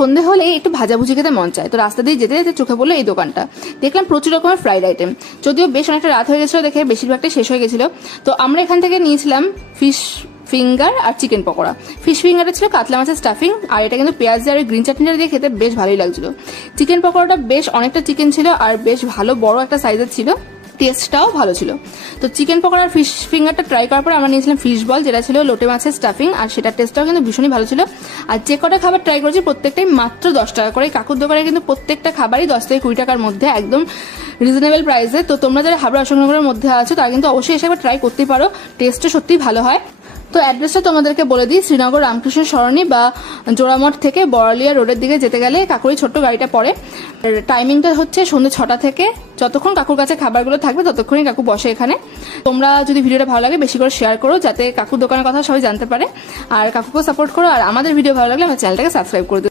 সন্ধে হলে একটু ভাজাভুজি খেতে মন চায়, তো রাস্তা দিয়ে যেতে যেতে চোখে পড়লো এই দোকানটা। দেখলাম প্রচুর রকমের ফ্রাইড আইটেম, যদিও বেশ অনেকটা রাত হয়ে গেছিলো দেখে বেশিরভাগটাই শেষ হয়ে গেছিলো। তো আমরা এখান থেকে নিয়েছিলাম ফিশ ফিঙ্গার আর চিকেন পকোড়া। ফিশ ফিঙ্গারটা ছিল কাতলা মাছের স্টাফিং, আর এটা কিন্তু পেঁয়াজ দিয়ে আর গ্রিন চাটনিটা দিয়ে খেতে বেশ ভালোই লাগছিল। চিকেন পকোড়াটা বেশ অনেকটা চিকেন ছিল আর বেশ ভালো বড় একটা সাইজের ছিল, টেস্টটাও ভালো ছিল। তো চিকেন পকোড়া আর ফিশ ফিঙ্গারটা ট্রাই করার পর আমরা নিয়েছিলাম ফিশ বল, যেটা ছিল লোটে মাছের স্টাফিং, আর সেটার টেস্টটাও কিন্তু ভীষণই ভালো ছিল। আর যে কটা খাবার ট্রাই করেছি প্রত্যেকটাই মাত্র 10 টাকা করে। কাকুর দোকানে কিন্তু প্রত্যেকটা খাবারই 10 থেকে 20 টাকার মধ্যে, একদম রিজনেবল প্রাইসে। তো তোমরা যারা হাবড়া অশোকনগরের মধ্যে আছো তারা কিন্তু অবশ্যই এসে একবার ট্রাই করতেই পারো, টেস্টও সত্যিই ভালো হয়। তো অ্যাড্রেসটা তোমাদেরকে বলে দিই, শ্রীনগর রামকৃষ্ণ সরণি বা জোড়ামঠ থেকে বড়ালিয়া রোডের দিকে যেতে গেলে কাকুর ছোট্ট গাড়িটা পড়ে। টাইমিংটা হচ্ছে সন্ধ্যে 6টা থেকে, যতক্ষণ কাকুর কাছে খাবারগুলো থাকবে ততক্ষণই কাকু বসে এখানে। তোমরা যদি ভিডিওটা ভালো লাগে বেশি করে শেয়ার করো, যাতে কাকুর দোকানের কথা সবাই জানতে পারে, আর কাকুকেও সাপোর্ট করো। আর আমাদের ভিডিও ভালো লাগলে আমার চ্যানেলটাকে সাবস্ক্রাইব করে দিও।